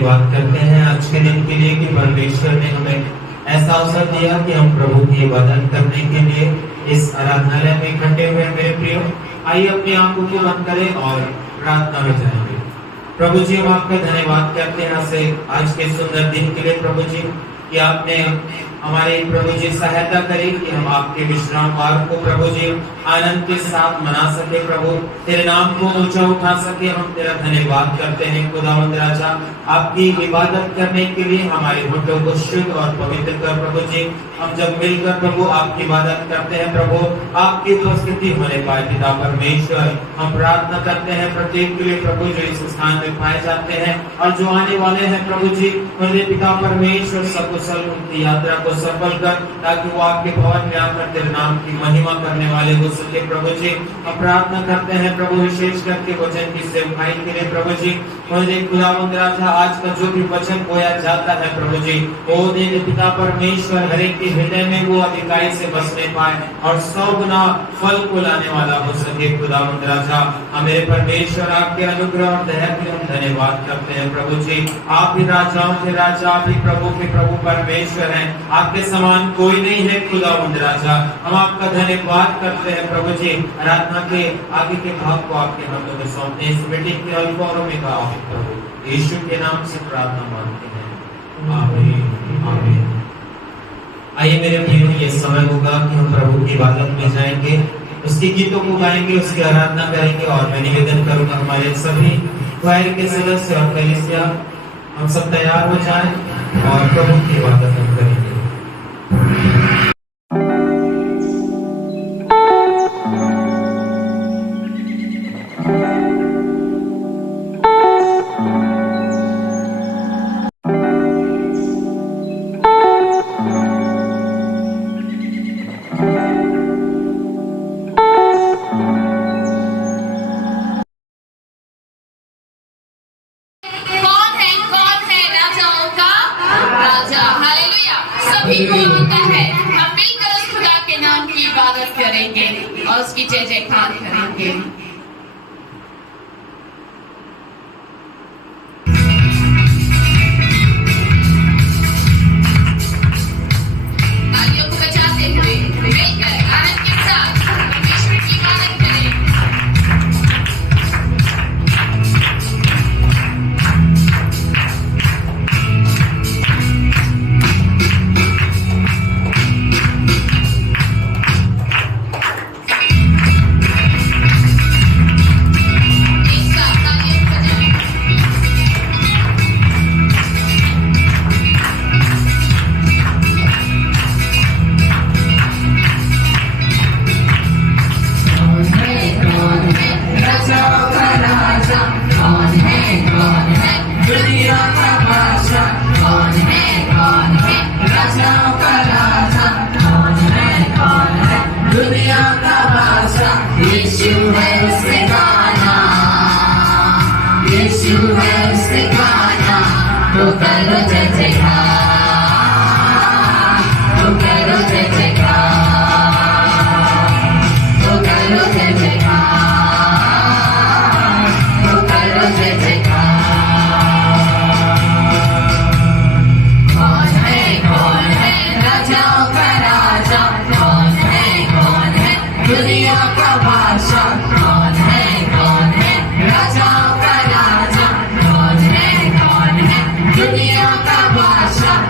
धन्यवाद करते हैं आज के दिन के लिए कि परमेश्वर ने हमें ऐसा अवसर दिया कि हम प्रभु की इबादत करने के लिए इस आराधनालय में इकट्ठे हुए। मेरे प्रियो, आइए अपनी आंखों को बंद करें और प्रार्थना में जाएंगे। प्रभु जी, हम आपका धन्यवाद करते हैं से आज के सुंदर दिन के लिए प्रभु जी, कि आपने हमारे प्रभु जी सहायता करी कि हम आपके विश्राम वार को प्रभु जी आनंद के साथ मना सके। प्रभु तेरे नाम को ऊंचा उठा सके। हम तेरा धन्यवाद करते हैं खुदावंद राजा, आपकी इबादत करने के लिए हमारे होठों को शुद्ध और पवित्र कर। प्रभु जी, हम जब मिलकर प्रभु आपकी इबादत करते हैं, प्रभु आपकी उपस्थिति होने पाए पिता परमेश्वर, हम प्रार्थना करते हैं प्रत्येक के लिए प्रभु जो इस स्थान में पाए जाते हैं और जो आने वाले हैं प्रभु जी, मेरे पिता परमेश्वर सकुशल उनकी यात्रा को सफल कर, ताकि वो आपके भवन में आकर तेरे नाम की महिमा करने वाले हो सके। प्रभु जी, हम प्रार्थना करते हैं प्रभु विशेष करके वचन की सेवकाई के लिए प्रभु जी, मुझे खुदावंद राजा आज का जो भी वचन बोया जाता है प्रभु जी, वो देने पिता परमेश्वर हर एक के हृदय में वो अधिकारी से बसने पाए और 100 गुना फल को लाने वाला हो सके। खुदावंद राजा, हमारे परमेश्वर आपके अनुग्रह और दया के हम धन्यवाद करते हैं प्रभु जी। आप ही राजाओं के राजा, आप ही प्रभु के प्रभु परमेश्वर हैं, आपके समान कोई नहीं है खुदावंद राजा। हम आपका धन्यवाद करते हैं प्रभु जी। आराधना के आगे के भाग को आपके हाथों में सौंपते हैं। इस मीटिंग के अल्फा और ओमेगा आप प्रभु यीशु के नाम से प्रार्थना मांगते हैं, आमीन आमीन। आइए मेरे प्रियो, ये समय होगा कि हम प्रभु की इबादत में जाएंगे, उसके गीतों को गाएंगे, उसकी आराधना करेंगे। और मैं निवेदन करूंगा हमारे सभी क्वायर के सदस्य और कलीसिया, हम सब तैयार हो जाएं और प्रभु की इबादत हम करेंगे। उसकी जय जयकार करेंगे। तालियों को बजाते हुए मिलकर आनंद के साथ परमेश्वर की इबादत करें। दुनिया का बादशाह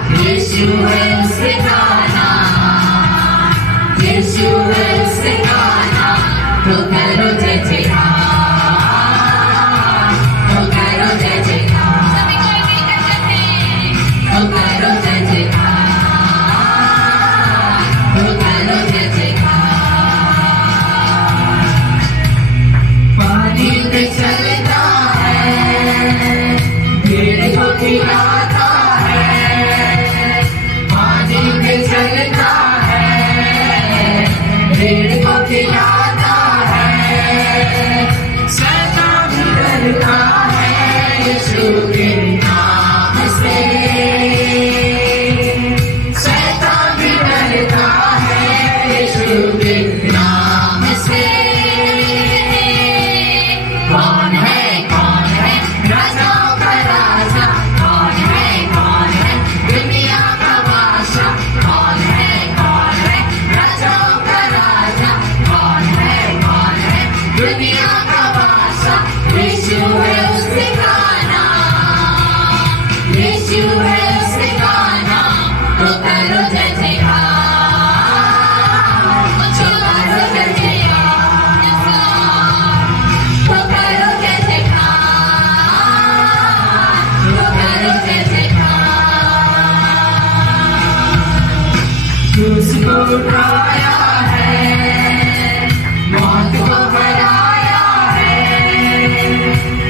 उठाया है, मौत को हराया है,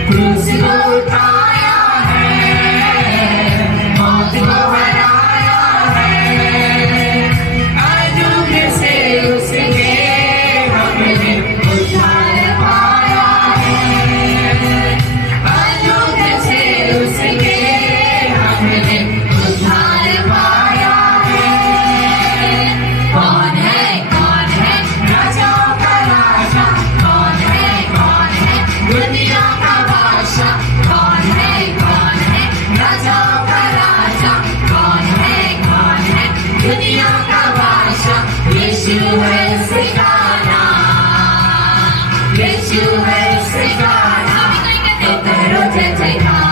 क्रूस को उठाया है, मौत को हराया है, आजुग से उसके हमने उद्धार पाया है, आजुग से उसके हमने उद्धार पाया है। कौन है राजा का राजा, कौन है दुनिया का बादशाह, कौन है राजा का राजा, कौन है दुनिया का बादशाह। यीशु है उसका नाम, यीशु है उसका नाम। तो करो जय जयकार,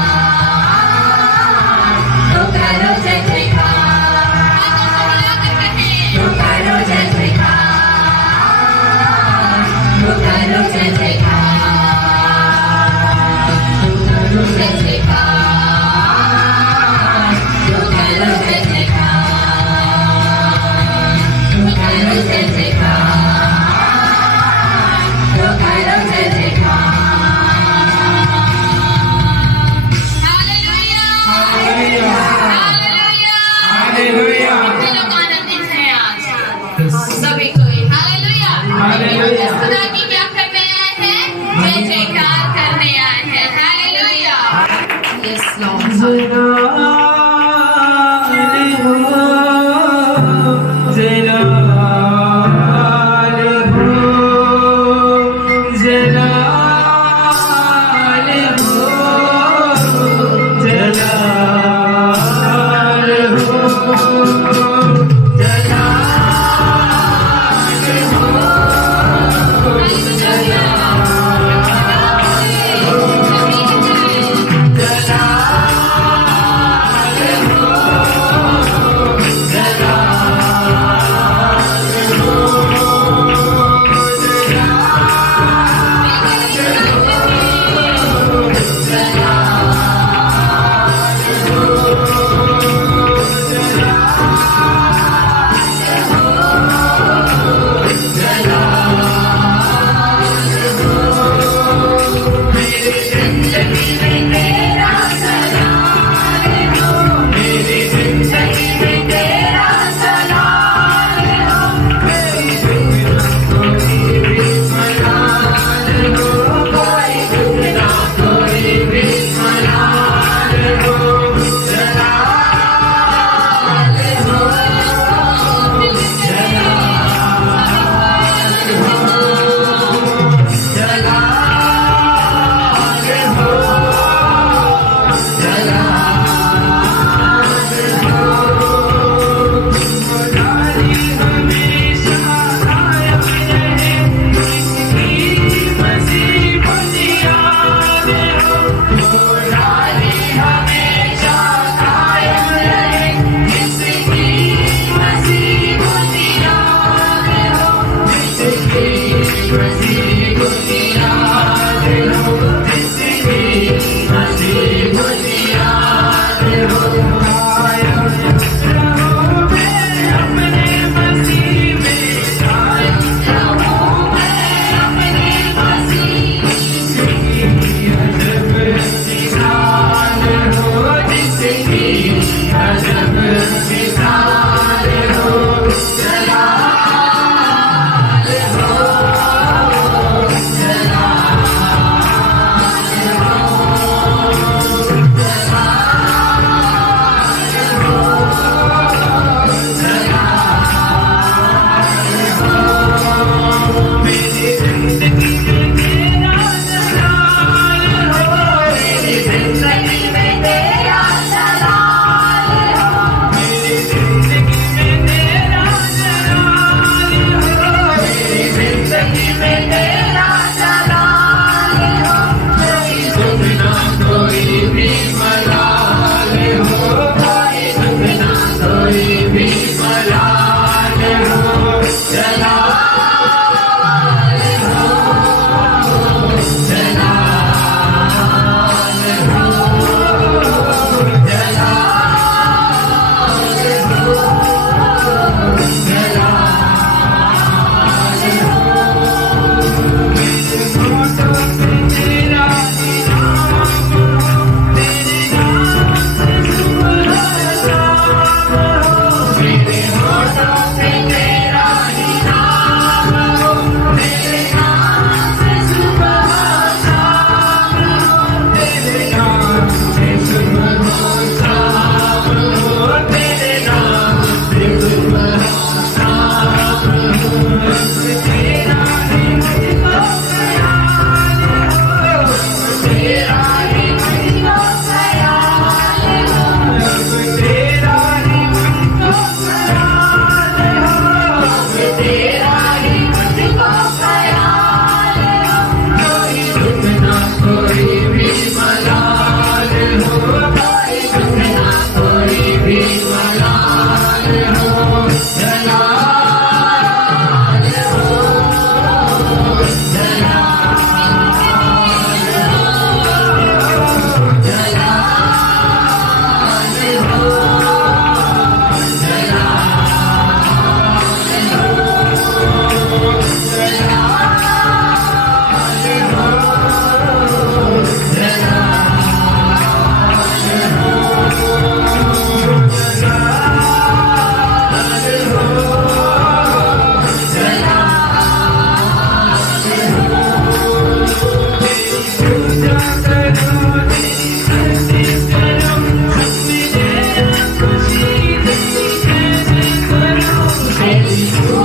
तो करो जय जयकार, तो करो जय जयकार, तो करो जय जयकार, तो करो जय जयकार, तो करो जय जयकार, तो करो जय जयकार, तो करो जय जयकार। हालेलुया हालेलुया कितने लोग आनंदित हैं आज सभी कोई हालेलुया हालेलुया। खुदा की क्या करने आए हैं जय जयकार करने आए हैं हालेलुया यस लॉर्ड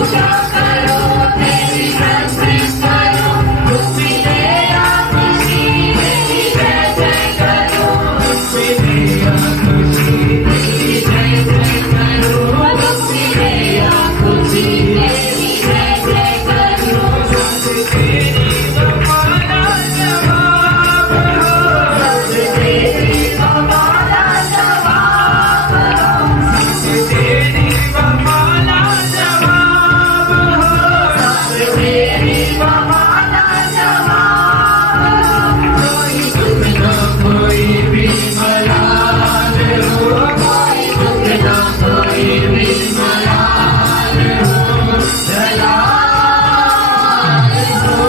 पूजा करो तेरी भक्ति करो मिले खुशी तेरी जय जय करो मिले खुशी तेरी जय जय करो मिले खुशी तेरी जय जय करो तेरी बमाला जवाब हो तेरी बमाला जवाब हो तेरी बमाला जवाब हो तेरी बमाला जवाब कोई दुख न कोई भी मलाल हो कोई दुख न कोई भी मलाल हो जलाल हो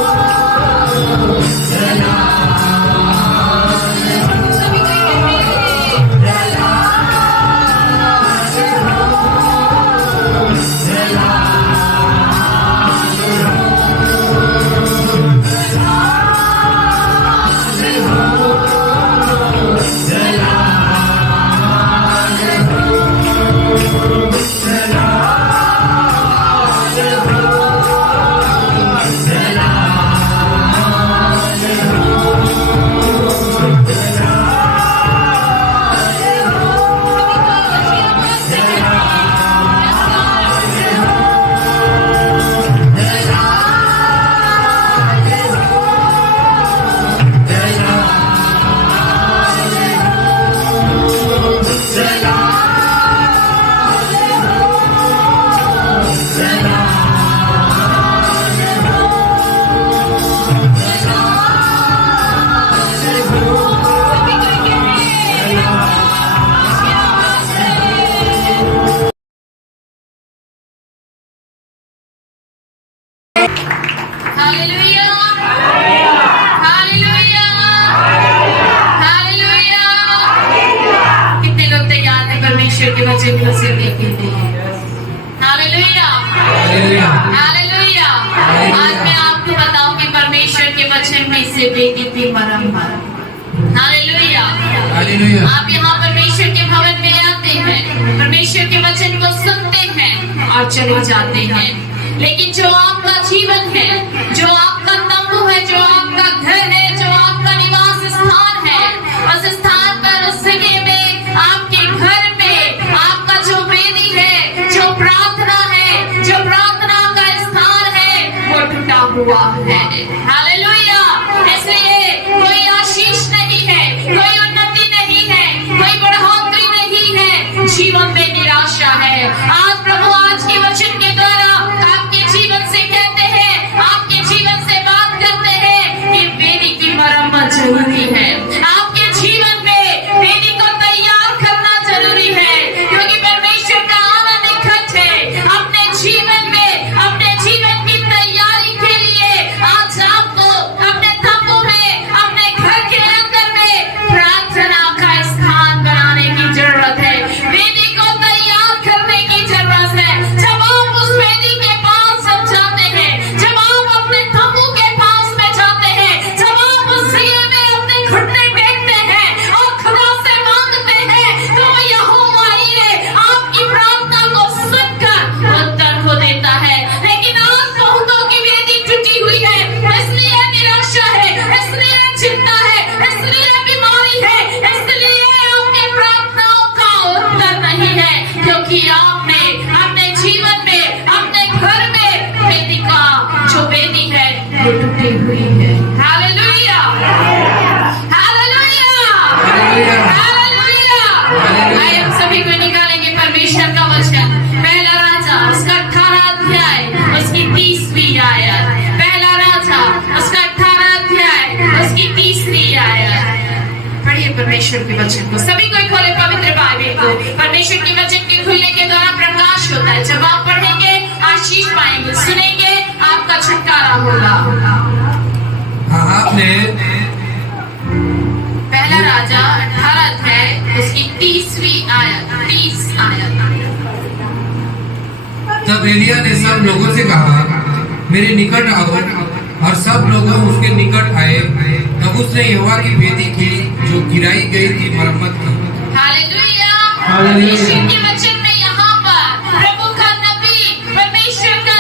जलाल सभी कोई कहते हैं हालेलुया हालेलुया हालेलुया। कितने लोग तैयार हैं परमेश्वर के वचन को सुनने के लिए? Hallelujah hallelujah. आज मैं आपको बताऊं कि परमेश्वर के वचन में से बेटी थी मरम्मत। Hallelujah hallelujah. आप यहाँ परमेश्वर के भवन में आते हैं, परमेश्वर के वचन को सुनते हैं और चले जाते हैं, लेकिन जो आपका जीवन है, जो आपका तंबू है, जो आपका घर है, जो आपका निवास स्थान है, उस स्थान पर उस जगह में आपके घर में आपका जो वेदी है, जो प्रार्थना है, जो प्रार्थना का स्थान है, वो टूटा हुआ है। हालेलुया। इसलिए कोई आशीष नहीं है, कोई उन्नति नहीं है, कोई बढ़ोतरी नहीं है, जीवन में निराशा है। आज प्रभु आज के वचन के द्वारा आपके जीवन से कहते हैं, आपके जीवन से बात करते हैं कि वेदी की मरम्मत जरूरी है। आपके जीवन में वेदी को तैयार करना जरूरी है, क्योंकि परमेश्वर का आना निकट है। अपने जीवन में अपने जीवन की तैयारी के लिए आज आपको अपने तंबू में, अपने घर के अंदर में प्रार्थना का स्थान बनाने की जरूरत है, वेदी को तैयार करने की जरूरत है। जब आप उस वेदी के पास जब जाते हैं, जब आप अपने तंबू के पास में जाते हैं, जब आप उस जगह में अपने घुटने टेकते हैं और खुदा से मांगते हैं, तो यहोवा यीरे आपकी प्रार्थना को सुनकर उत्तर को देता है। लेकिन आज बहुतों की वेदी टूटी हुई है, इसलिए निराशा है, इसलिए चिंता है, इसलिए बीमारी है, इसलिए आपकी प्रार्थनाओं का उत्तर नहीं है, क्योंकि आपने अपने जीवन में, अपने घर में वेदी का जो वेदी है वो टूटी हुई है। Hallelujah hallelujah hallelujah. आइए हम सभी को निकालेंगे परमेश्वर का वचन, पहला राजा उसका 18 अध्याय उसकी 30वीं आयत। पहला राजा उसका 18 अध्याय उसकी 30वीं आयत। पढ़िए परमेश्वर के वचन को, सभी कोई खोले पवित्र बाइबल को। परमेश्वर के वचन के खुलने के द्वारा प्रकाश होता है। जब आप पढ़ेंगे आशीष पाएंगे, सुनेंगे आपका छुटकारा होगा। आपने पहला राजा 18 अध्याय उसकी 30वीं आयत, 30 आयत। तब एलिया ने सब लोगों से कहा, मेरे निकट आओ, और सब लोग उसके निकट आए। तब उसने यहोवा की वेदी की जो गिराई गई थी मरम्मत की। हालेलुया। परमेश्वर के वचन में यहाँ पर प्रभु का नबी, परमेश्वर का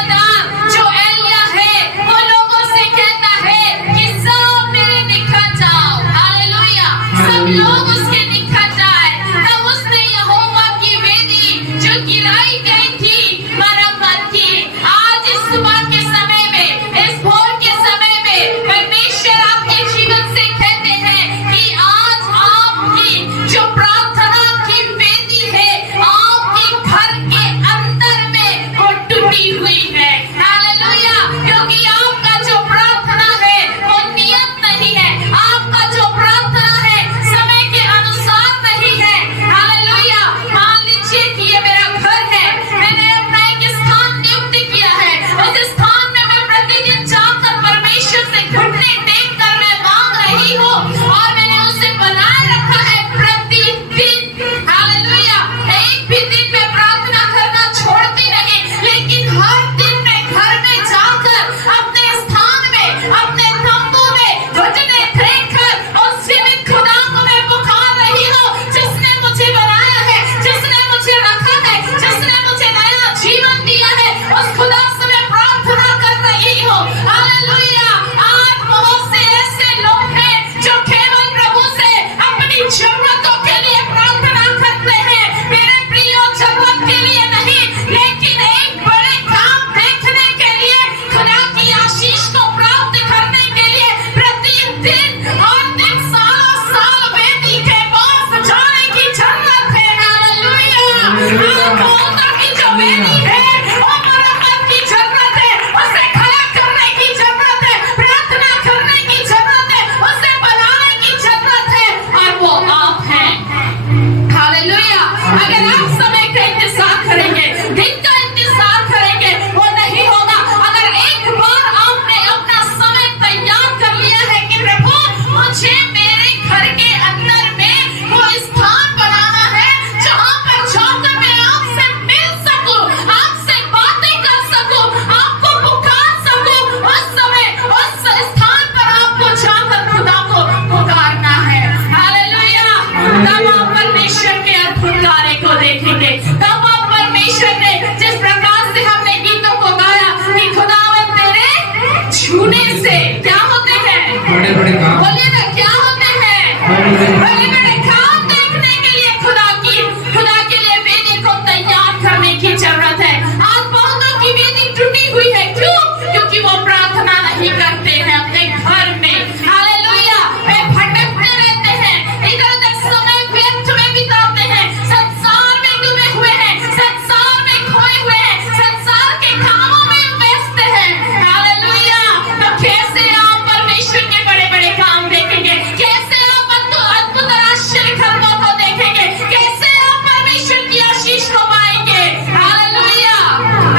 रुकी हुई है। क्यों? क्योंकि वो प्रार्थना नहीं करते हैं अपने घर में। हालेलुया। वे भटकते रहते हैं, इधर-उधर समय व्यर्थ में बिताते हैं, संसार में डूबे हुए हैं, संसार में खोए हुए हैं, संसार के कामों में व्यस्त हैं। हालेलुया। तो कैसे आप परमेश्वर के बड़े-बड़े काम देखेंगे? कैसे आप अद्भुत आश्चर्य कर्मों को देखेंगे? कैसे आप परमेश्वर की आशीष को पाएंगे? हालेलुया।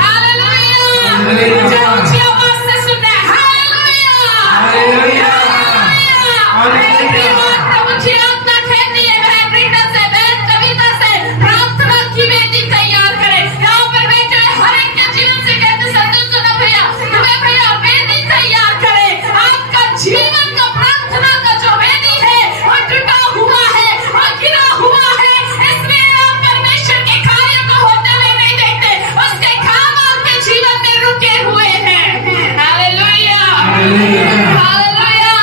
हालेलुया। मुझे ऊंची आवाज से सुनना है। हालेलुया। हालेलुया। हालेलुया। मुझे आज्ञा कहती है, बहन रीटा से, बहन कविता से, प्रार्थना की वेदी तैयार करें। यहाँ पर बैठे हुए हर एक के जीवन से कहते, संतोष सुनो भैया, तुम्हें भैया वेदी तैयार करें। आपका जीवन का प्रार्थना का जो वेदी है वो टूटा हुआ है और गिरा हुआ है, इसलिए आप परमेश्वर के कार्य को होते हुए नहीं देखते, उसके काम आपके जीवन में रुके हुए हैं। हालेलुया। हालेलुया।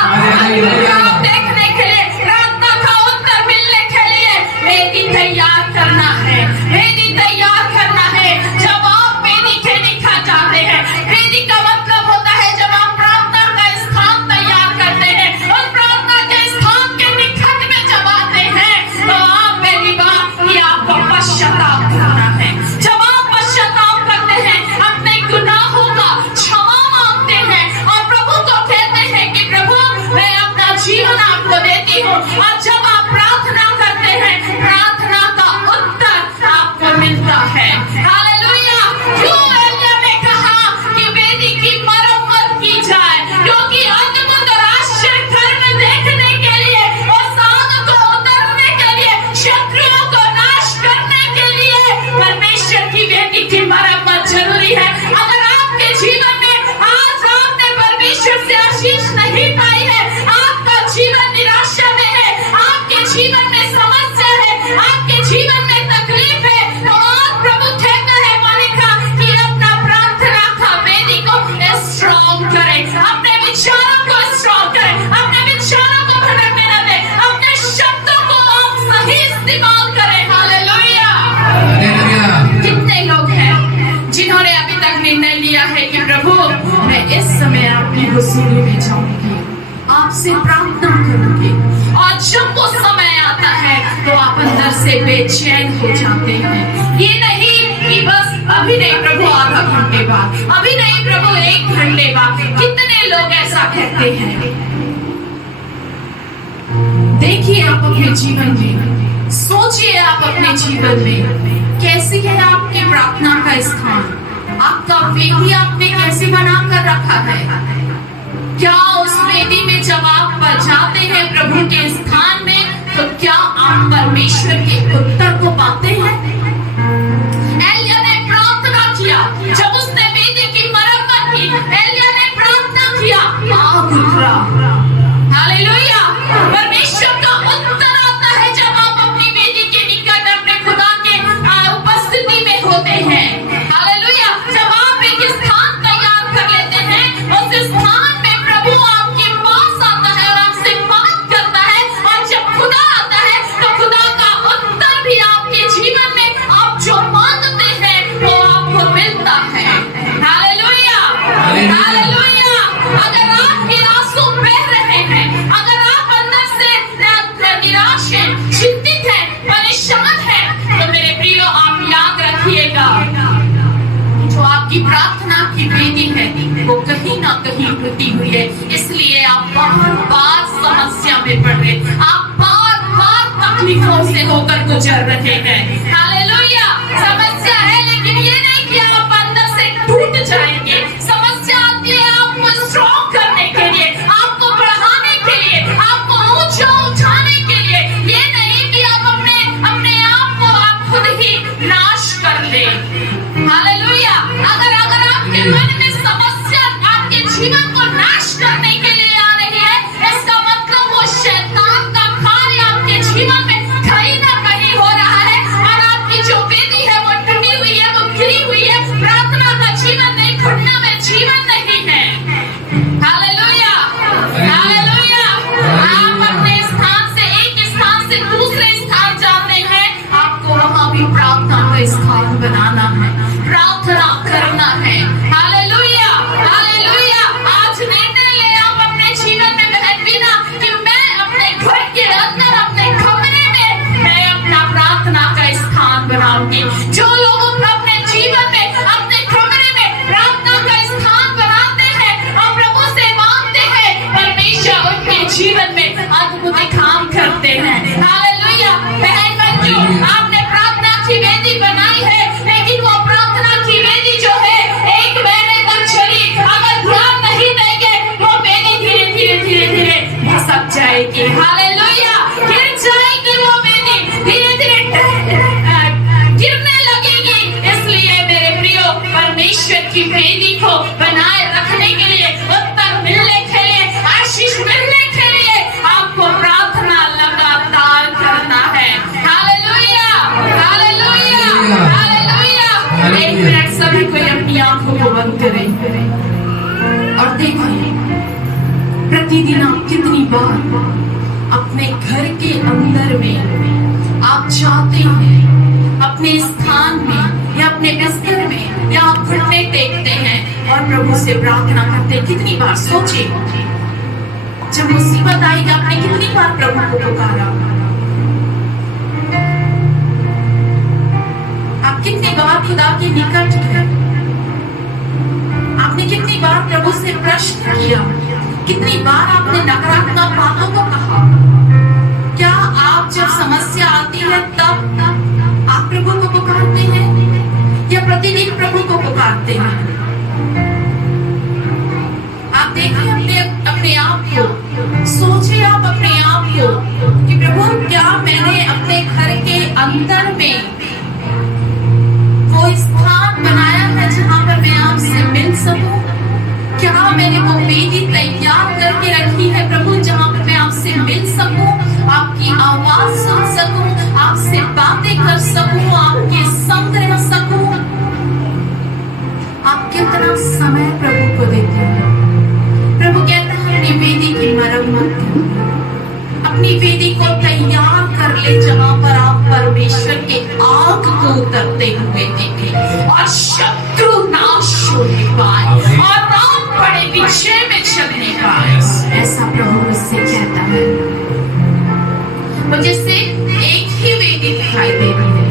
आप देखने के लिए, प्रार्थना का उत्तर मिलने के लिए वेदी तैयार करना है, वेदी तैयार करना है। जब आप वेदी के निकट जाते हैं, वेदी का मतलब होता है जब आप प्रार्थना का स्थान तैयार करते हैं, उस प्रार्थना के स्थान के निकट में जब आते हैं, तो आप पहली बात कि आपको पश्चाताप करना है। जब आप पश्चाताप करते हैं, अपने गुनाहों का क्षमा मांगते हैं और प्रभु को कहते हैं कि प्रभु मैं अपना जीवन आपको देती हूँ, और जब आप प्रार्थना करते हैं, प्रार्थना का उत्तर आपको मिलता है। हालेलुया। क्यों एलिया ने कहा कि वेदी की मरम्मत की जाए? क्योंकि अद्भुत और आश्चर्य कर्म देखने के लिए और साग को उतरने के लिए, शत्रुओं को नाश करने के लिए परमेश्वर की वेदी की मरम्मत जरूरी है। अगर आपके जीवन में आज आपने परमेश्वर से आशीष नहीं पाई है, आपका जीवन निराशा में है, आपके जीवन में समस्या है, आपके जीवन में तकलीफ है, तो आज प्रभु कहता है मोनिका कि अपना प्रार्थना का वेदी को स्ट्रॉन्ग करें, अपने विचारों को स्ट्रॉन्ग करें, अपने विचारों को भटकने न दें, अपने शब्दों को आप सही इस्तेमाल करें। हालेलुया। कितने लोग हैं जिन्होंने अभी तक निर्णय लिया है कि प्रभु मैं इस समय आपकी हुजूरी में जाऊंगी, आपसे प्रार्थना करूंगी, और जब वो समय आता है तो आप अंदर से बेचैन हो जाते हैं। ये नहीं कि बस अभी नहीं प्रभु आधा घंटे बाद, अभी नहीं प्रभु 1 घंटे बाद। कितने लोग ऐसा कहते हैं? देखिए आप अपने जीवन में, सोचिए आप अपने जीवन में कैसी है आपकी प्रार्थना का स्थान, आपका वेदी आपने कैसे बनाकर रखा है? क्या उस वेदी में जब आप जाते हैं प्रभु के स्थान में, तो क्या आप परमेश्वर के उत्तर को पाते हैं? एलिया ने प्रार्थना किया, जब उसने वेदी की मरम्मत की, एलिया ने प्रार्थना किया, आग उतरा। हालेलुया। परमेश्वर का उत्तर आता है जब आप अपनी वेदी के निकट अपने खुदा के उपस्थिति में होते हैं। हालेलुया। जब आप एक स्थान तैयार कर लेते हैं, उस स्थान में प्रभु आपके पास आता है और आपसे बात करता है, और जब खुदा आता है तो खुदा का उत्तर भी आपके जीवन में आप जो मांगते हैं वो आपको मिलता है। हालेलुया। हालेलुया। अगर आपके आंसू बह रहे हैं, अगर आप अंदर से निराश हैं, चिंतित हैं, परेशान हैं, तो मेरे प्रियो आप याद रखिएगा जो आपकी प्रार्थना की वेदी है वो कहीं ना कहीं टूटी हुई है, इसलिए आप बार-बार समस्या में पड़ रहे, आप बार-बार तकलीफों से होकर गुजर रहे हैं। हालेलुया। समस्या है, लेकिन ये नहीं कि आप अंदर से टूट जाएंगे। समस्या आती है आपको स्ट्रॉन्ग करने के लिए, आपको बढ़ाने के लिए, आपको ऊंचा उठाने के लिए। ये नहीं कि आप अपने आप को आप खुद ही नाश कर ले। हालेलुया। अगर आपके मन में समस्या आपके जीवन को नाश करने के लिए आ रही है, इसका मतलब वो शैतान का कार्य आपके जीवन में कहीं ना कहीं हो रहा है, और आपकी जो वेदी है वो टूटी हुई है, वो गिरी हुई है। प्रार्थना का जीवन नहीं, घुटना में जीवन नहीं है। हालेलुया। हालेलुया। आप अपने स्थान से एक स्थान से दूसरे स्थान जाते हैं, आपको वहां भी प्रार्थना का स्थान बनाना है, प्रार्थना करना है। हालेलुया। वेदी को बनाए रखने के लिए, उत्तर मिलने के लिए, आशीष मिलने के लिए आपको प्रार्थना लगातार करना है। Hallelujah, hallelujah, hallelujah. एक मिनट सभी कोई अपनी आंखों को बंद करें और देखिए प्रतिदिन आप कितनी बार अपने घर के अंदर में आप जाते हैं, अपने स्थान में या अपने बिस्तर में, या आप घुटने टेकते हैं और प्रभु से प्रार्थना करते हैं। कितनी बार सोचिए, जब मुसीबत आएगी आपने कितनी बार प्रभु को पुकारा? आप कितनी बार खुदा के निकट गए? आपने कितनी बार प्रभु से प्रश्न किया? कितनी बार आपने नकारात्मक बातों को कहा? क्या आप जब समस्या आती है तब आप प्रभु को पुकारते हैं या प्रतिदिन प्रभु को पुकारते हैं? आप देखिए अपने आप को, सोचिए आप अपने आप को कि प्रभु क्या मैंने अपने घर के अंदर में कोई स्थान बनाया है जहां पर मैं आपसे मिल सकूं? क्या मैंने वो वेदी तैयार करके रखी है प्रभु जहां पर मैं आपसे मिल सकूं, आपकी आवाज सुन सकूं, आपसे बातें कर सकूं, आपके संग रह सकूं? आप कितना समय प्रभु को देते हैं? प्रभु कहता है अपनी वेदी की मरम्मत कर, अपनी वेदी को तैयार कर ले जहां पर आप परमेश्वर के आग को उतरते हुए देखें और शत्रु नाश होने पाए और राम बड़े विजय में चलने पाए। ऐसा प्रभु मुझसे कहता है। मुझे एक ही वेदी दिखाई दे रही है।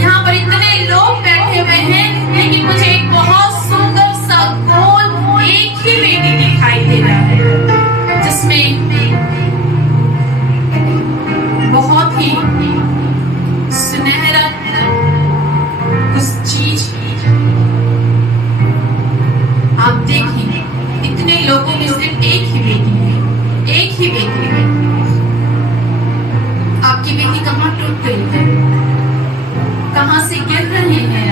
यहाँ पर इतने लोग बैठे हुए हैं, लेकिन मुझे एक बहुत सुंदर सा गोल एक ही वेदी दिखाई दे रहा है, जिसमें बहुत ही सुनहरा कुछ चीज आप देखिए। इतने लोगों में सिर्फ एक ही बेटी है, एक ही बेटी है। आपकी बेटी कहाँ टूट गई है? कहाँ से गिर रहे हैं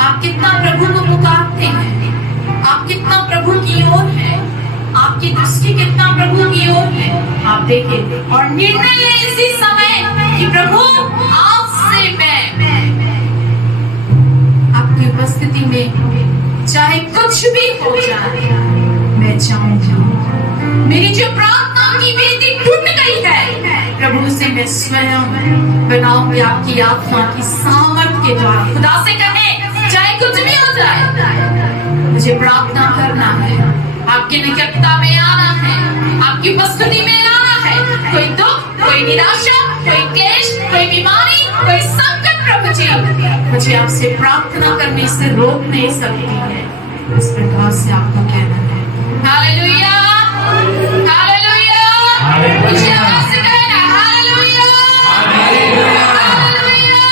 आप कितना प्रभु को पुकारते हैं? आप कितना प्रभु की ओर है? आपकी दृष्टि कितना प्रभु की ओर है? आप देखिए और निर्णय ले इसी समय कि प्रभु आपसे मैं आपकी उपस्थिति में चाहे कुछ भी हो जाए, मैं चाहूंगी मेरी जो प्रार्थना की वेदी टूट गई है, प्रभु से मैं स्वयं बनाऊंगी आपकी आत्मा की सामर्थ के द्वारा। खुदा से कहे चाहे कुछ भी हो जाए, मुझे प्रार्थना करना है, आपके निकटता में आना है, आपकी उपस्थिति में आना है। कोई दुख, कोई निराशा, कोई क्लेश, कोई बीमारी, कोई संकट प्रभु जी मुझे आपसे प्रार्थना करने से रोक नहीं सकती है। इस प्रकार से आपको कहना है हालेलुया, हालेलुया, मुझे आवाज से कहना हालेलुया, हालेलुया, हालेलुया।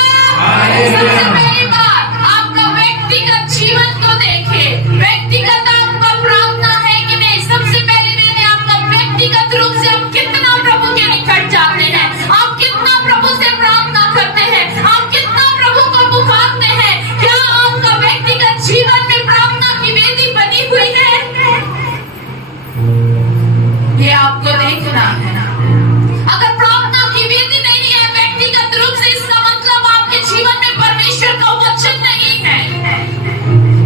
सबसे पहली बात आपका व्यक्तिगत जीवन को देखे। व्यक्तिगत आपका प्रार्थना है कि नहीं? सबसे पहले मैंने आपका व्यक्तिगत रूप से आप कितना प्रभु के निकट जाते हैं, आप कितना प्रभु से प्रार्थना करते हैं, आप कितना प्रभु को पुकारते हैं? क्या आपका व्यक्तिगत जीवन में प्रार्थना की वेदी बनी हुई है? ये आपको देखना है। अगर प्रार्थना की वेदी नहीं है व्यक्तिगत रूप से, इसका मतलब आपके जीवन में परमेश्वर का वचन नहीं है।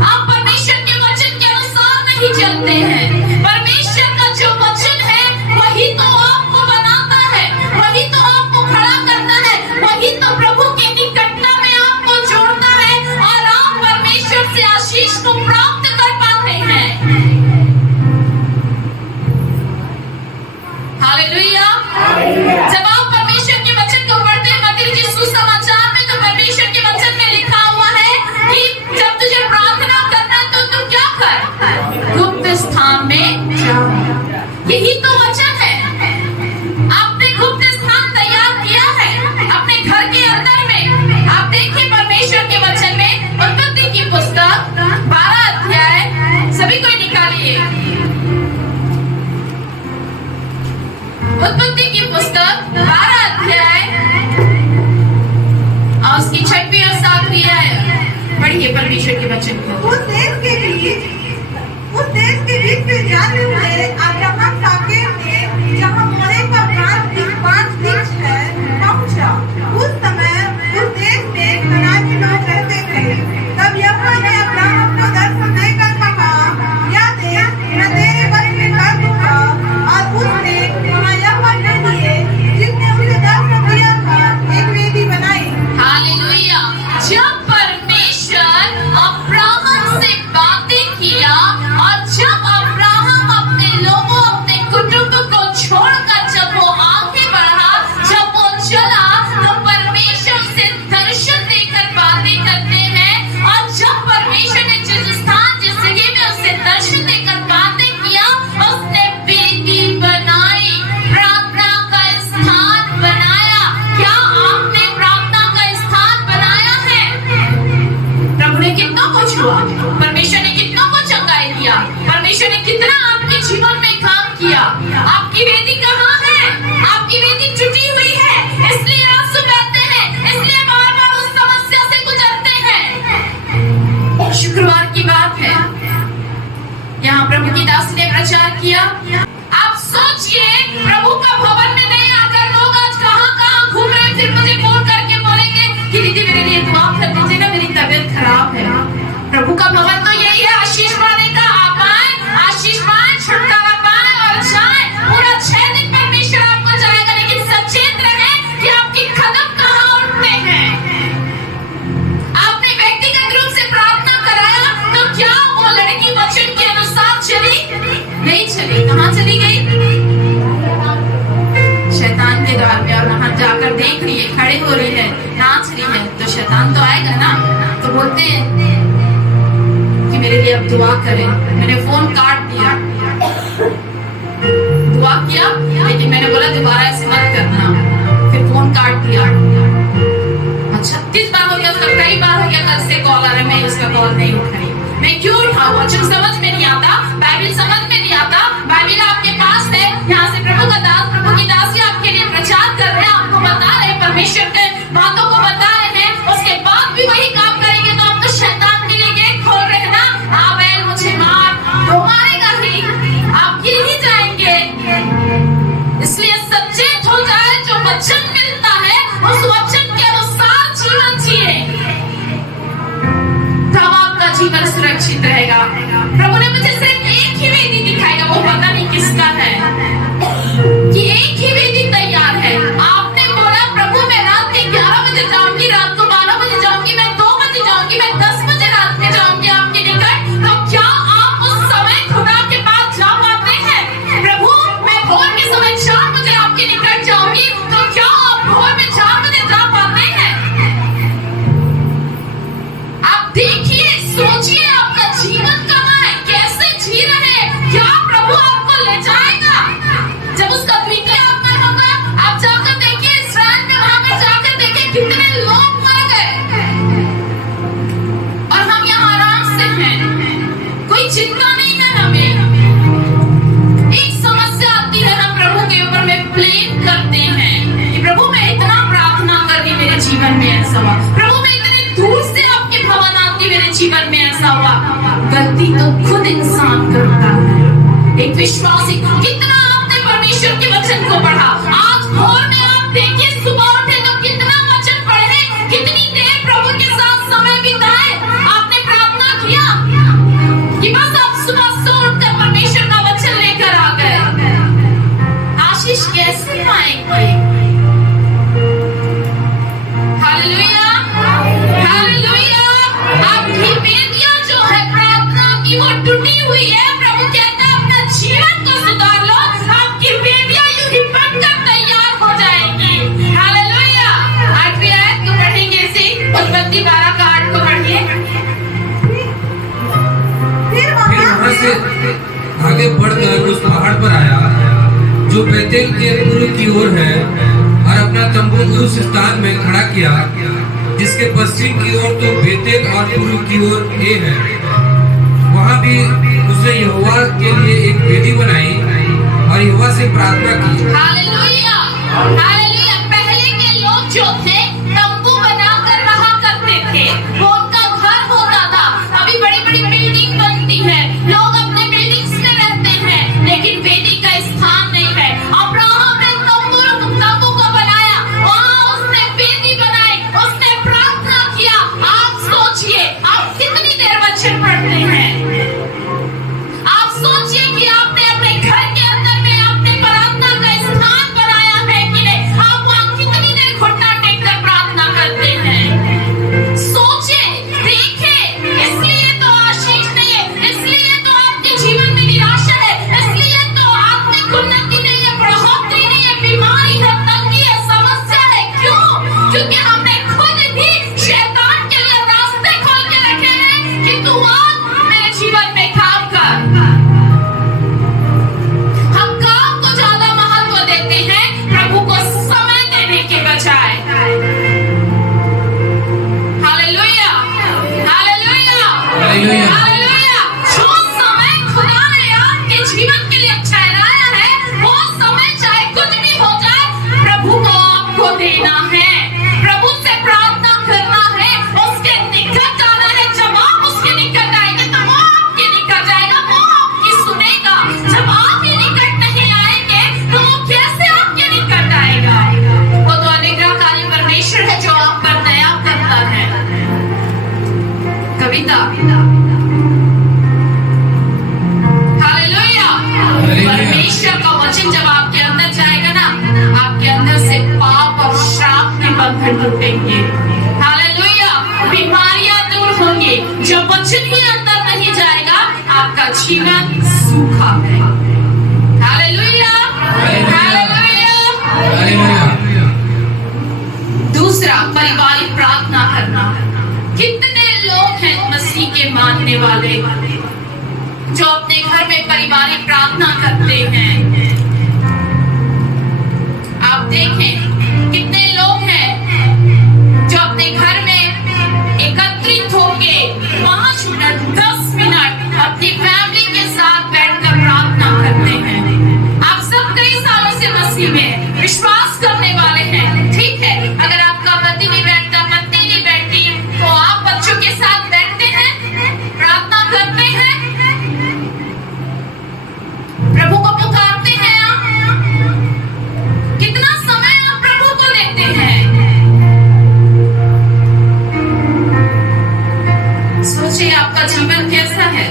आप परमेश्वर के वचन के अनुसार नहीं चलते हैं। परमेश्वर का जो वचन है वही तो आपको बनाता है, वही तो आपको खड़ा करता है, वही तो प्रभु की निकटता में आपको जोड़ता है और आप परमेश्वर से आशीष को प्राप्त कर पाते हैं। हालेलुया। जब आप परमेश्वर के वचन को पढ़ते हैं मत्ती जी सुसमाचार में, तो परमेश्वर के वचन में लिखा हुआ है कि जब तुझे प्रार्थना करना है तो तू क्या कर? गुप्त स्थान में जा। यही तो वचन है। आपने गुप्त स्थान तैयार किया है अपने घर के अंदर में। आप देखिए परमेश्वर के वचन में उत्पत्ति की पुस्तक 12 अध्याय, सभी कोई निकालिए। उत्पत्ति की पुस्तक पढ़ेंगे परमेश्वर के वचन को। उस देश के बीच से जाते हुए अब्राहम साकेर में जहाँ मोरे का 5 वृक्ष है पहुंचा। उस समय उस देश में कनानी लोग रहते थे। तब यहोवा ने अब्राहम को दर्शन देकर कहा, यह देश मैं तेरे वश में कर दूंगा। और उसने वहाँ यहोवा के लिए जिसने उसे दर्शन दिया था एक वेदी बनाई। हालेलुया। जब परमेश्वर अब्राहम से बातें किया और जब अब्राहम अपने लोगों अपने कुटुंब को छोड़कर जब वो आगे बढ़ा, जब वो चला, तो परमेश्वर से दर्शन देकर बातें करते हैं। और जब परमेश्वर ने जिस स्थान जिस जगह में उससे दर्शन देकर बातें किया, उसने वेदी बनाई, प्रार्थना का स्थान बनाया। क्या आपने प्रार्थना का स्थान बनाया है? प्रभु ने कितना कुछ हुआ, परमेश्वर ने कितना कुछ चंगाई दिया, परमेश्वर ने कितना आपके जीवन में काम किया। आपकी वेदी कहाँ है? आपकी वेदी टूटी हुई है, इसलिए आंसू बहते हैं, इसलिए बार-बार उस समस्या से गुजरते हैं। शुक्रवार की बात है, यहाँ प्रभु की दासी ने प्रचार किया। आप सोचिए, प्रभु का भवन में नहीं आकर लोग आज कहाँ घूम रहे हैं, फिर मुझे फोन करके बोलेंगे कि दीदी मेरे लिए दुआ कर दीजिए ना, मेरी तबीयत खराब है। प्रभु का भवन तो यही है, आशीष पाने का। आप आए, आशीष पाए, छुटकारा पाए और जाए। पूरा 6 दिन परमेश्वर आपको जाएगा, लेकिन सचेत रहे कि आपकी कदम कहाँ उठते हैं। आपने व्यक्तिगत रूप से प्रार्थना कराया, तो क्या वो लड़की वचन के अनुसार चली? नहीं चली। कहाँ चली गई? शैतान के द्वार पे। और वहां जाकर देख रही है, खड़े हो रही है, नाच रही है, तो शैतान तो आएगा ना। तो बोलते हैं कि मेरे लिए अब दुआ करें। मैंने फोन काट दिया, दुआ किया, लेकिन मैंने बोला दोबारा ऐसे मत करना, फिर फोन काट दिया। 36 बार हो गया, उसका कई बार हो गया, कल से कॉल आ रहा है, मैं उसका कॉल नहीं उठा रही। मैं क्यों उठाऊं? वचन समझ में नहीं आता, बाइबल समझ में नहीं आता। बाइबल आपके पास है, यहाँ से प्रभु का दास, प्रभु की दासी आपके लिए प्रचार कर रहे हैं, आपको बता रहे हैं, परमेश्वर के बातों को बता रहे हैं, उसके बाद भी वही काम करेंगे तो आप तो शैतान के लिए गेट खोल रहे हैं ना। आबेल मुझे मार, तो मारेगा ही, आप गिर ही जाएंगे। इसलिए सचेत हो जाए, जो वचन मिलता है उस वचन के अनुसार जीवन जिए, तब आपका जीवन सुरक्षित रहेगा। प्रभु ने मुझे सिर्फ एक ही वेदी दिखाएगा, वो पता नहीं किसका है, कि एक ही वेदी तैयार है। आपने बोला प्रभु मैं रात के 11 बजे जाऊंगी, रात को 12 बजे जाऊंगी, मैं 2 बजे जाऊंगी, मैं 10 बजे रात में जाऊंगी आपके निकट, तो क्या आप उस समय खुदा के पास जा पाते हैं? प्रभु मैं भोर के समय 4 बजे आपके निकट जाऊंगी, तो क्या आप भोर में 4 बजे जा पाते हैं? आप देखिए, सोचिए, आपका जीवन कहाँ है, कैसे जी रहे हैं? क्या प्रभु आपको ले जाएगा? जब उसका द्वितीय आगमन होगा, आप जाकर देखिए इस्राएल में, वहां पर जाकर देखिए कितने लोग मर गए, और हम यहाँ आराम से हैं, कोई चिंता नहीं है हमें। एक समस्या आती है, हम प्रभु के ऊपर में ब्लेम करते हैं कि प्रभु मैं इतना प्रार्थना कर रही, मेरे जीवन में ऐसा हुआ, प्रभु मैं इतने दूर से आपके भवन आती, मेरे जीवन में ऐसा हुआ। गलती तो खुद इंसान करता है। एक विश्वासी, कितना आपने परमेश्वर के वचन को पढ़ा? आज भोर में आप देखिए, सुबह उठे तो कितना वचन पढ़े, कितनी देर प्रभु के साथ समय बिताए। आपने प्रार्थना किया कि बस आप सुबह सो उठकर परमेश्वर का वचन लेकर आ गए? आशीष कैसे पाएंगे? Hallelujah, hallelujah. आपकी वेदियां जो है प्रार्थना की, वो टूटी हुई है। प्रभु कहता है अपना जीवन को सुधार लो, आपकी वेदियां यूं ही बनकर तैयार हो जाएंगी। हालेलुया। 8वीं आयत को पढ़ेंगे, इसे उत्पत्ति 12 का 8 को पढ़िए। फिर वहां से आगे बढ़कर उस पहाड़ पर आया जो बेतेल के पूर्व की ओर है, और अपना तंबू उस स्थान में खड़ा किया जिसके पश्चिम की ओर तो बेतेल और पूर्व की ओर ए है। वहां भी उसने यहोवा के लिए एक वेदी बनाई और यहोवा से प्रार्थना की। Hallelujah, hallelujah. पहले के लोग जो थे तंबू बनाकर रहा करते थे, वो उनका घर होता जीवन सूखा है। Hallelujah, hallelujah. दूसरा, पारिवारिक प्रार्थना करना। कितने लोग हैं मसीह के मानने वाले जो अपने घर में पारिवारिक प्रार्थना करते हैं? आप देखें कितने लोग हैं जो अपने घर में एकत्रित होके 5 मिनट 10 मिनट अपनी फैमिली के साथ बैठकर प्रार्थना करते हैं। आप सब कई सालों से मसीह में विश्वास करने वाले हैं, ठीक है। अगर आपका पति नहीं बैठता, पत्नी नहीं बैठती, तो आप बच्चों के साथ बैठते हैं, प्रार्थना करते हैं, प्रभु को पुकारते हैं। आप कितना समय आप प्रभु को देते हैं? सोचिए आपका जीवन कैसा है।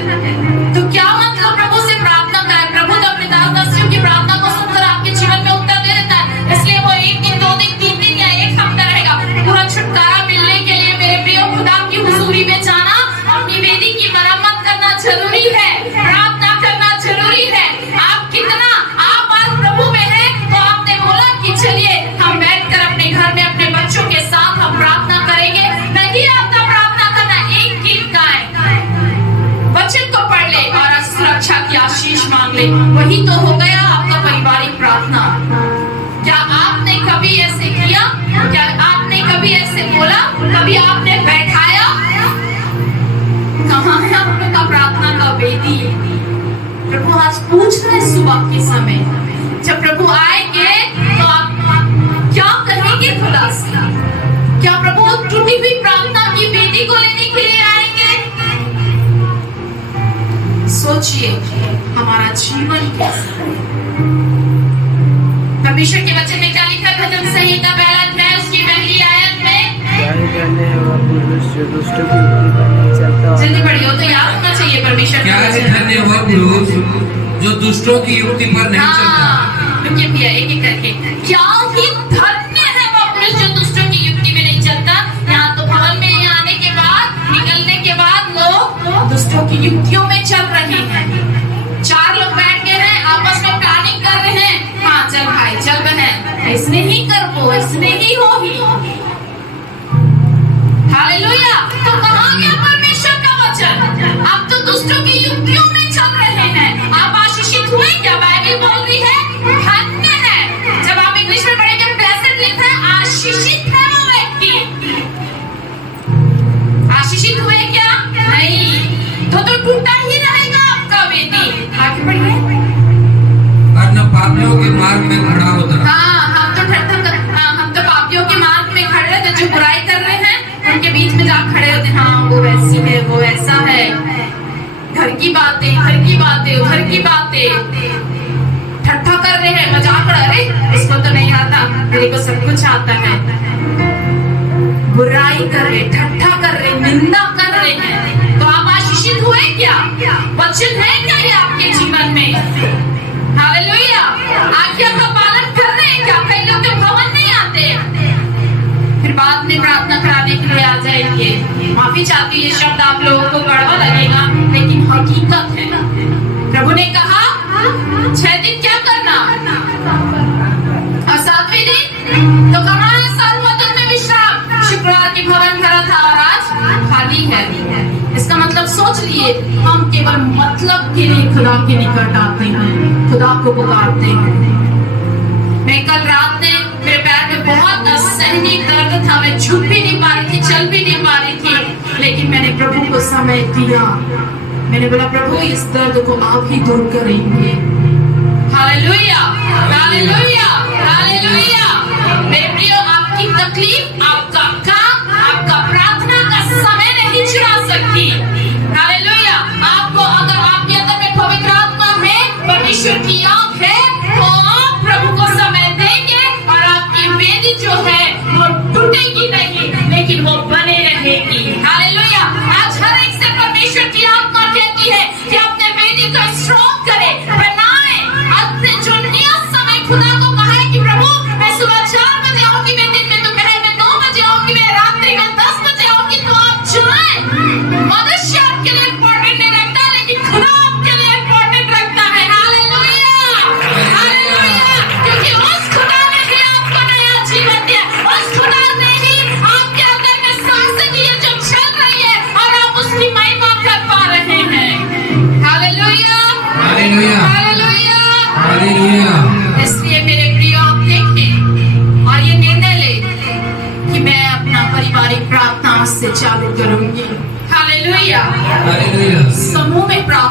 तो क्या मतलब प्रभु से प्रार्थना करें? प्रभु तो अपने दास-दासियों की प्रार्थना को सुनकर आपके जीवन में उत्तर दे देता है। इसलिए वो 1 दिन 2 दिन 3 दिन या 1 हफ्ता रहेगा। पूरा छुटकारा मिलने के लिए मेरे प्रिय खुदा की हुजूरी में जाना, अपनी वेदी की मरम्मत करना जरूरी है, प्रार्थना करना जरूरी है। आप कितना आप आज प्रभु में हैं, तो आपने बोला कि चलिए हम बैठकर अपने घर में अपने बच्चों के साथ हम प्रार्थना करेंगे। नहीं आता प्रार्थना करना, एक गीत गाएं, वचन को पढ़ ले और सुरक्षा की आशीष मांग ले, वही तो हो गया आपका पारिवारिक प्रार्थना। क्या आपने कभी ऐसे किया? क्या आपने कभी ऐसे बोला? कभी आपने बैठाया? कहाँ है आप लोग का प्रार्थना का वेदी? प्रभु आज पूछ रहे सुबह के समय, जब प्रभु आएंगे तो आप क्या कहेंगे खुदा से? क्या प्रभु टूटी हुई प्रार्थना की वेदी को लेने के लिए आएंगे? सोचिए हमारा जीवन कैसा है। परमेश्वर के वचन में क्या लिखा? भजन संहिता 1 अध्याय उसकी पहली आयत में, जल्दी पढ़िए, तो याद होना चाहिए परमेश्वर। क्या है धन्य वह पुरुष जो दुष्टों की युक्ति पर नहीं चलता। रुकिए भैया, एक एक करके। क्या ही धन्य है वह पुरुष जो दुष्टों की युक्ति में नहीं चलता। यहाँ तो भवन में आने के बाद, निकलने के बाद लोग दुष्टों की युक्तियों में चल रहे हैं। 4 लोग बैठ गए हैं, आपस में प्लानिंग कर रहे हैं। हाँ चल भाई, चल बहन, इसने ही कर वो, इसने ही हो ही। हालेलुया। तो कहाँ गया परमेश्वर का वचन? आप तो दुष्टों की युक्तियों में चल रहे हैं। आप आशीषित हुए क्या? बाइबल बोल रही है धन्य है। जब आप इंग्लिश में पढ़ेंगे, ब्लेसेड लिखा है, आशीषित है वो व्यक्ति। आशीषित हुए क्या? नहीं, तो टूटा ही रहेगा आपका वेदी। आगे बढ़िए। और न पापियों के मार्ग में खड़ा होता। हम तो पापियों के मार्ग में खड़े रहते, जो बुराई कर रहे हैं उनके बीच में जा खड़े होते। हाँ वो वैसी है, वो ऐसा है, घर की बातें, घर की बातें, उधर की बातें, ठट्ठा कर रहे हैं, मजाक उड़ा रहे, इसको तो नहीं आता, मेरे को सब कुछ आता है। बुराई कर रहे, ठट्ठा कर रहे, निंदा कर रहे हैं। तो आप आशीषित हुए क्या? वचन है क्या ये आपके जीवन में? हालेलुया। आज्ञा का पालन कर रहे हैं क्या? कई लोग तो भवन नहीं आते, फिर बाद में प्रार्थना कराने के लिए आ जाएंगे। माफी चाहती है, शब्द आप लोगों को कड़वा लगेगा, लेकिन हकीकत है। प्रभु ने कहा 6 दिन क्या करना और 7वें दिन तो कहाँ है? सार्वजनिक में विश्राम। शुक्रवार की भवन भरा था और आज खाली है। इसका मतलब सोच लिए, हम केवल मतलब के लिए खुदा के निकट आते हैं, खुदा को पुकारते हैं। मैं कल रात ने मेरे पैर में बहुत असहनीय दर्द था, मैं झुक भी नहीं पा रही थी, चल भी नहीं पा रही थी, लेकिन मैंने प्रभु को समय दिया। मैंने बोला प्रभु इस दर्द को आप ही दूर करेंगे। Hallelujah, hallelujah, hallelujah. मेरे प्रियो, आपकी तकलीफ, आपका काम, आपका प्रार्थना का समय नहीं चुरा सकती। हालेलुया। आपको अगर आपके अंदर में पवित्र आत्मा है, परमेश्वर की आँख है, तो आप प्रभु को समय देंगे और आपकी वेदी जो है वो टूटेगी नहीं, लेकिन वो बने रहेगी। हालेलुया। आज हर एक से परमेश्वर की आत्मा कहती है कि अपने वेदी को स्ट्रॉन्ग करे, बनाए। अपने जो नियत समय खुदा को कहा है कि प्रभु मैं सुबह 4 बजे आऊंगी, मैं दिन में, दोपहर में 2 बजे आऊंगी, मैं रात्रि में 10 बजे आऊंगी, तो आप जाएं। मनुष्य आपके लिए इम्पोर्टेंट नहीं रखता, लेकिन खुदा आपके लिए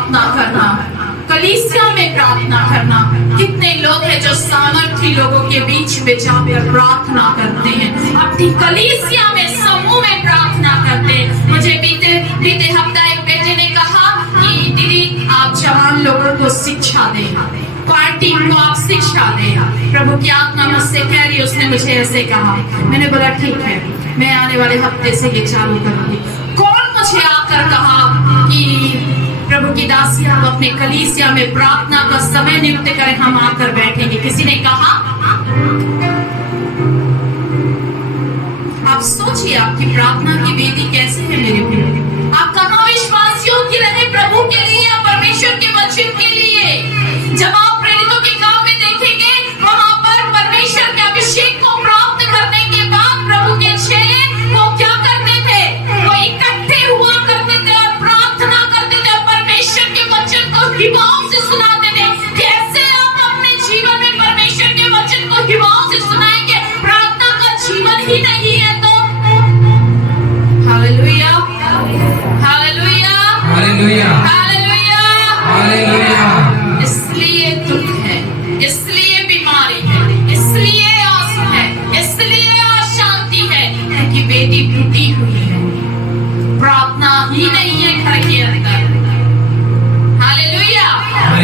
प्रार्थना करना, कलीसिया में प्रार्थना करना। कितने लोग हैं जो सामर्थी लोगों के बीच में जाकर प्रार्थना करते हैं, अपनी कलीसिया में समूह में प्रार्थना करते हैं। मुझे बीते हफ्ता एक बेटे ने कहा कि दीदी आप जवान लोगों को शिक्षा दें, पार्टी को आप शिक्षा दें। प्रभु की आत्मा मुझसे कह रही, उसने मुझे ऐसे कहा। मैंने बोला ठीक है, मैं आने वाले हफ्ते से ये चालू करूंगी। कौन मुझे आकर कहा कि प्रभु की दासी आप अपने कलीसिया में प्रार्थना का समय नियुक्त करें, हम आकर बैठेंगे? किसी ने कहा? आप सोचिए आपकी प्रार्थना की वेदी कैसे है मेरे प्रिय। आप कहाँ विश्वासियों की रहे प्रभु के लिए या परमेश्वर के वचन के लिए? जब आप प्रेरितों के काम में देखेंगे, वहां पर परमेश्वर के अभिषेक को प्राप्त करने के बाद प्रभु के चेले वो क्या करते थे? वो इकट्ठे हुआ करते थे और प्रार्थना करते थे और परमेश्वर के वचन को हिवाओं से सुनाते थे। कैसे आप अपने जीवन में परमेश्वर के वचन को हिवाओं से सुनाएंगे? प्रार्थना का जीवन ही नहीं है तो। Hallelujah, hallelujah, hallelujah, hallelujah, hallelujah. इसलिए दुख है, इसलिए बीमारी है, इसलिए आंसू है, इसलिए अशांति है, क्योंकि वेदी टूटी हुई है, प्रार्थना ही नहीं है घर के अंदर। हालेलुया।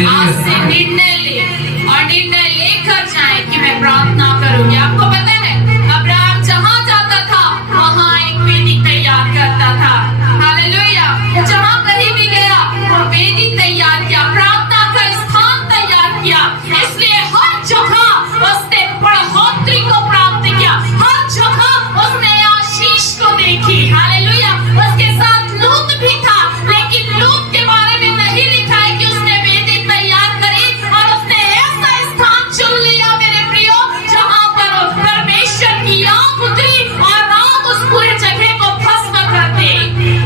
आज से निर्णय ले और निर्णय लेकर जाए कि मैं प्रार्थना करूंगी। आपको पता है अब्राहम जहां जाता था वहां एक वेदी तैयार करता था। हालेलुया। जहां कहीं भी गया वो वेदी तैयार किया, प्रार्थना का स्थान तैयार किया। इसलिए हर जगह उसने बढ़ोतरी को प्राप्त किया, हर जगह उसने आशीष को देखी। हालेलुया। उसके साथ लूत भी था, लेकिन लूत के बारे में नहीं लिखा है कि उसने वेदी तैयार करी और उसने ऐसा स्थान चुन लिया मेरे प्रियो जहां पर परमेश्वर की आग उतरी और आग उस पूरे जगह को भस्म कर दे।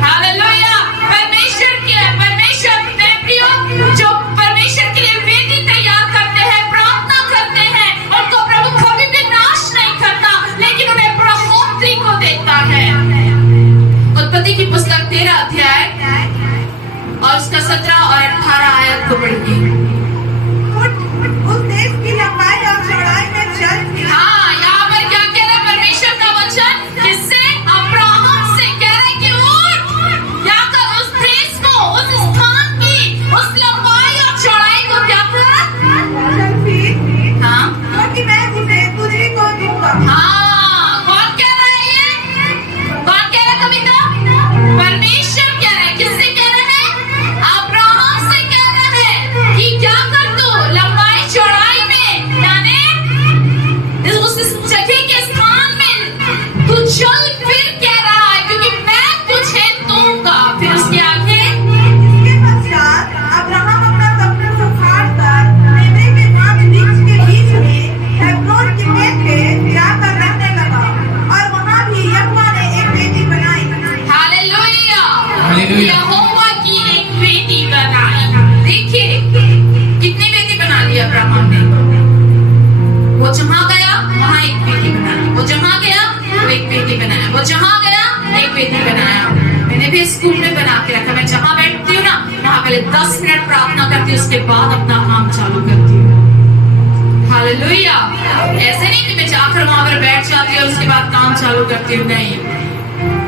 हालेलुया। परमेश्वर मेरे प्रियो जो परमेश्वर के लिए वेदी तैयार करते हैं, प्रार्थना करते हैं, उनको प्रभु कभी भी नाश नहीं करता, लेकिन उन्हें बढ़ोतरी को देता है। उत्पत्ति की पुस्तक 13 अध्याय और उसका 17 और 18 आयत को पढ़िए। उस देश की लंबाई और चौड़ाई में चल फिर। हाँ, यहाँ पर क्या कह रहा है परमेश्वर का वचन? किससे? अब्राहम से कह रहे कि उठ, जाकर उस देश को, उस स्थान की, उस लंबाई और चौड़ाई को क्या कर? चल फिर, हाँ, क्योंकि मैं उसे तुझी को दूंगा। हाँ, कौन कह रहा है ये? कौन कह रहा है कविता? परमेश्वर कह रहा है। किससे कह रहे हैं? अब्राहम से कह रहे हैं कि क्या कर तू लंबाई चौड़ाई में, यानी उस जगह के स्थान में तू चल फिर कह रहा है, क्योंकि मैं तुझे दूंगा। फिर उसके आगे इसके पश्चात अब्राहम अपना तम्बू उखाड़कर मेमने के बाग वृक्ष के बीच में हेब्रोन की खेत पे जाकर रहने लगा और वहां भी यहोवा ने एक वेदी बनाई। Hallelujah, hallelujah. यहोवा की एक वेदी बनाई। देखिए कितनी वेदी बना ली अब्राहम ने। वो जहां गया वहां एक वेदी बनाई, वो जहां गया वो एक वेदी बनाया, वो जहां गया एक वेदी बनाया। मैंने भी स्कूल में बना के रखा। मैं जहां बैठती हूँ ना वहां पहले 10 मिनट प्रार्थना करती हूँ, उसके बाद अपना काम चालू करती हूँ। हालेलुया। ऐसे नहीं कि मैं जाकर वहां पर बैठ जाती हूँ और उसके बाद काम चालू करती हूँ, नहीं।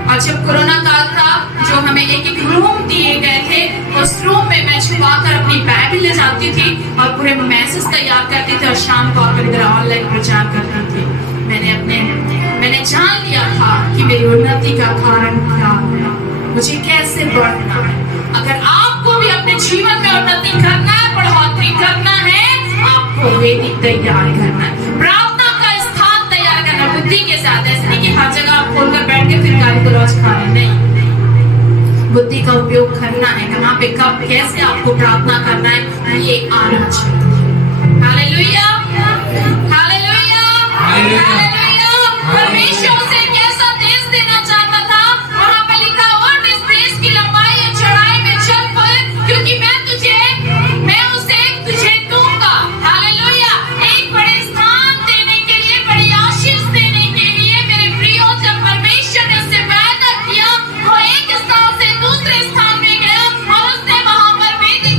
और जब कोरोना काल था, जो हमें एक रूम दिए गए थे, उस रूम में मैं छुपाकर अपनी बाइबल ले जाती थी और पूरे मैसेज तैयार करती थी और शाम को आकर इधर ऑनलाइन प्रचार करती थी। मैंने जान लिया था कि मेरी उन्नति का कारण क्या है, मुझे कैसे बढ़ना है। अगर आपको भी अपने जीवन में उन्नति करना है, बढ़ोतरी करना है, आपको वेदी तैयार करना है, प्रार्थना का स्थान तैयार करना बुद्धि के साथ। ऐसे नहीं कि हर जगह आप खोलकर बैठ के फिर गाली गलौज खा रहे, नहीं। बुद्धि का उपयोग करना है, कहाँ पे कब कैसे आपको प्रार्थना करना है, ये आना चाहिए। Hallelujah, hallelujah, hallelujah. परमेश्वर उसे एक ऐसा देश देना चाहता था, वहां पे लिखा उठ इस देश की लंबाई और चौड़ाई में चल पड़, क्योंकि मैं उसे तुझे दूंगा। हालेलुया। एक बड़े स्थान देने के लिए, बड़ी आशीष देने के लिए मेरे प्रियो, जब परमेश्वर ने उसे वादा किया, वो एक स्थान से दूसरे स्थान में गया और उसने वहां पर वेदी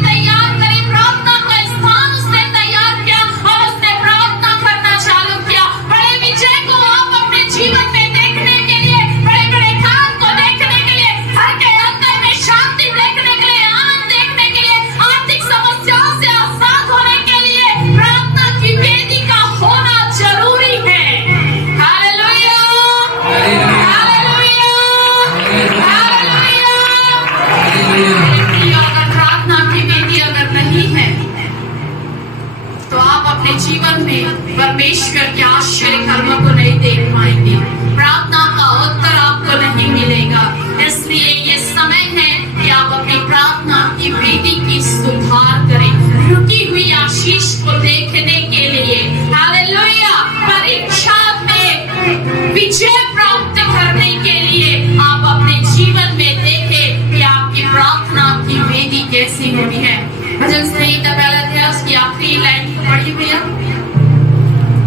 अपने जीवन में परमेश्वर के आश्चर्य कर्मों को नहीं देख पाएंगे, प्रार्थना का उत्तर आपको नहीं मिलेगा। इसलिए ये समय है कि आप अपनी प्रार्थना की विधि की सुधार करें, रुकी हुई आशीष को देखने के लिए। हालेलुया। परीक्षा में विजय प्राप्त करने के लिए आप अपने जीवन में देखें कि आपकी प्रार्थना की वेदी कैसी होनी है। भजन संहिता पहला अध्याय उसकी आखिरी लाइन को पढ़िए भैया,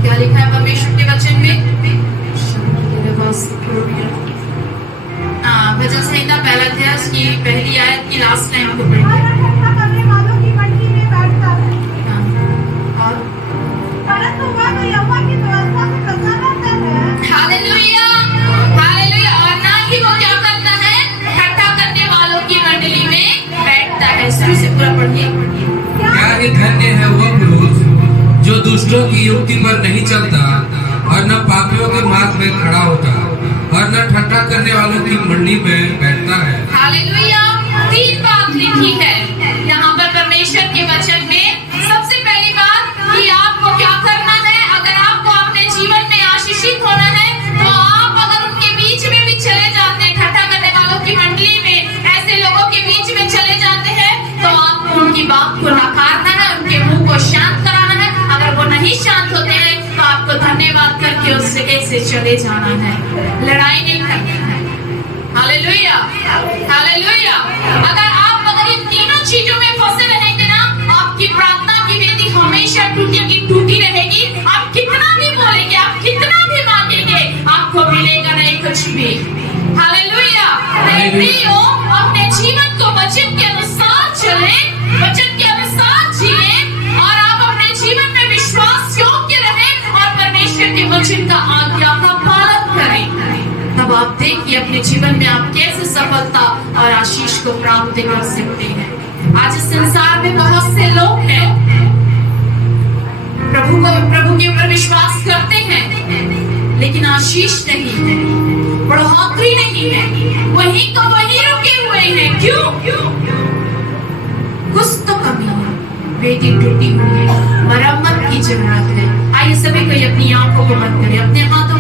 क्या लिखा है परमेश्वर के वचन में। भजन संहिता पहला अध्याय उसकी पहली आयत की लास्ट लाइन को पढ़िए। ठट्ठा करने वालों की मंडली में बैठता है, और परंतु वह तो यहोवा की व्यवस्था से प्रसन्न रहता है। Hallelujah, hallelujah. और ना ही वो क्या करता है, ठट्ठा करने वालों की मंडली में बैठता है। शुरू से पूरा पढ़िए। क्या ही धन्य है वह पुरुष जो दुष्टों की युक्ति पर नहीं चलता और न पापियों के मार्ग में खड़ा होता और न ठट्ठा करने वालों की मंडली में बैठता है। हालेलुया। तीन बात लिखी है यहाँ पर परमेश्वर के वचन में। सबसे पहली बात कि आपको क्या करना है, अगर आपको अपने जीवन में आशीषित होना है तो आप अगर उनके बीच में भी चले जाते हैं, ठट्ठा करने वालों की मंडली में, ऐसे लोगों के बीच में चले जाते हैं, तो आपको उनकी बात को नकारना है, उनके मुंह को शांत कराना है। अगर वो नहीं शांत होते हैं तो आपको धन्यवाद करके उस जगह से चले जाना है, लड़ाई नहीं करनी है। Hallelujah, hallelujah. अगर इन तीनों चीजों में फंसे रहेंगे ना, आपकी प्रार्थना की वेदी हमेशा टूटी रहेगी। आप कितना भी बोलेंगे, आप कितना भी मांगेंगे, आपको मिलेगा नहीं कुछ भी। हालेलुया। प्रियो, अपने जीवन को वचन के अनुसार चले, वचन के अनुसार जिए और आप अपने जीवन में विश्वास योग्य रहे और परमेश्वर के वचन का आज्ञा का पालन करें। तब आप देखिए अपने जीवन में आप कैसे सफलता और आशीष को प्राप्त कर सकते हैं। आज इस संसार में बहुत से लोग हैं, प्रभु के ऊपर विश्वास करते हैं, लेकिन आशीष नहीं है, बढ़ोतरी नहीं है, वहीं को वहीं रुके हुए हैं। क्यों? कुछ तो कमी है, वेदी टूटी हुई है, मरम्मत की जरूरत है। आइए सभी को अपनी आंखों को बंद करें, अपने हाथों